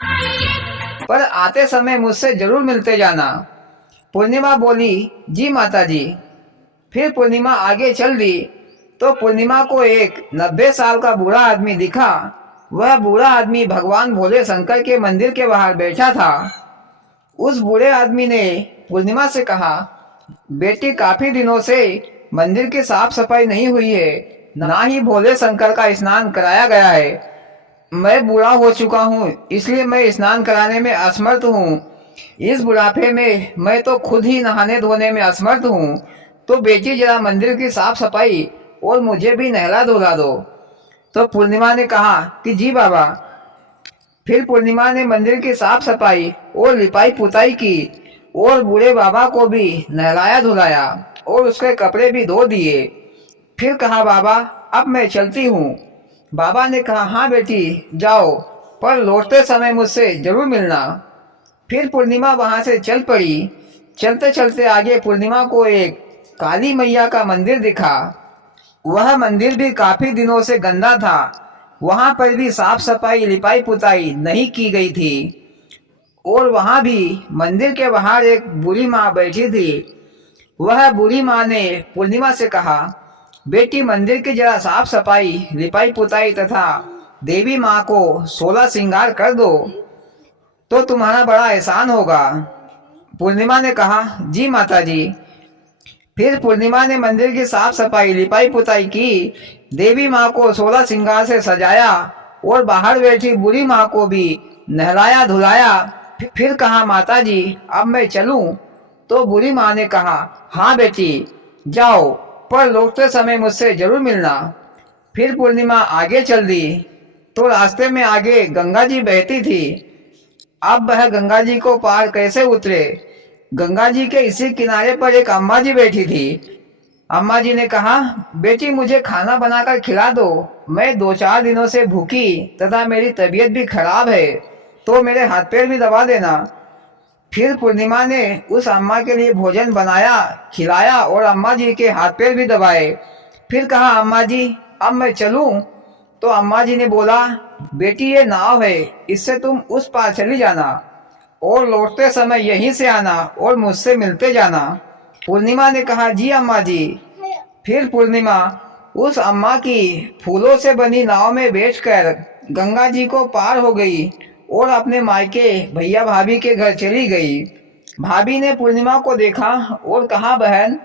पर आते समय मुझसे जरूर मिलते जाना। पूर्णिमा बोली, जी माता जी। फिर पूर्णिमा आगे चल दी तो पूर्णिमा को एक 90 साल का बूढ़ा आदमी दिखा। वह बूढ़ा आदमी भगवान भोले शंकर के मंदिर के बाहर बैठा था। उस बूढ़े आदमी ने पूर्णिमा से कहा, बेटी, काफी दिनों से मंदिर की साफ सफाई नहीं हुई है, ना ही भोले शंकर का स्नान कराया गया है। मैं बूढ़ा हो चुका हूँ, इसलिए मैं स्नान कराने में असमर्थ हूँ। इस बुढ़ापे में मैं तो खुद ही नहाने धोने में असमर्थ हूँ। तो बेटी, जरा मंदिर की साफ सफाई और मुझे भी नहला धुला दो। तो पूर्णिमा ने कहा कि जी बाबा। फिर पूर्णिमा ने मंदिर की साफ सफाई और लिपाई पुताई की और बूढ़े बाबा को भी नहलाया धुलाया और उसके कपड़े भी धो दिए। फिर कहा, बाबा अब मैं चलती हूँ। बाबा ने कहा, हाँ बेटी जाओ, पर लौटते समय मुझसे जरूर मिलना। फिर पूर्णिमा वहां से चल पड़ी। चलते चलते आगे पूर्णिमा को एक काली मैया का मंदिर दिखा। वह मंदिर भी काफी दिनों से गंदा था। वहां पर भी साफ सफाई लिपाई पुताई नहीं की गई थी। और वहां भी मंदिर के बाहर एक बूढ़ी माँ बैठी थी। वह बूढ़ी माँ ने पूर्णिमा से कहा, बेटी, मंदिर की जरा साफ सफाई लिपाई पुताई तथा देवी माँ को 16 श्रृंगार कर दो तो तुम्हारा बड़ा एहसान होगा। पूर्णिमा ने कहा, जी माता जी। फिर पूर्णिमा ने मंदिर की साफ सफाई लिपाई पुताई की, देवी माँ को 16 श्रृंगार से सजाया और बाहर बैठी बूढ़ी माँ को भी नहलाया धुलाया। फिर कहा, माता जी अब मैं चलूं? तो बूढ़ी माँ ने कहा, हाँ बेटी जाओ, पर लौटते समय मुझसे जरूर मिलना। फिर पूर्णिमा आगे चल दी तो रास्ते में आगे गंगा जी बहती थी। अब वह गंगा जी को पार कैसे उतरे? गंगा जी के इसी किनारे पर एक अम्मा जी बैठी थी। अम्मा जी ने कहा, बेटी मुझे खाना बनाकर खिला दो। मैं 2-4 दिनों से भूखी तथा मेरी तबीयत भी खराब है, तो मेरे हाथ पैर भी दबा देना। फिर पूर्णिमा ने उस अम्मा के लिए भोजन बनाया, खिलाया और अम्मा जी के हाथ पैर भी दबाए। फिर कहा, अम्मा जी अब मैं चलूं? तो अम्मा जी ने बोला, बेटी ये नाव है, इससे तुम उस पार चली जाना और लौटते समय यहीं से आना और मुझसे मिलते जाना। पूर्णिमा ने कहा, जी अम्मा जी। फिर पूर्णिमा उस अम्मा की फूलों से बनी नाव में बैठकर गंगा जी को पार हो गई और अपने मायके भैया भाभी के घर चली गई। भाभी ने पूर्णिमा को देखा और कहा, बहन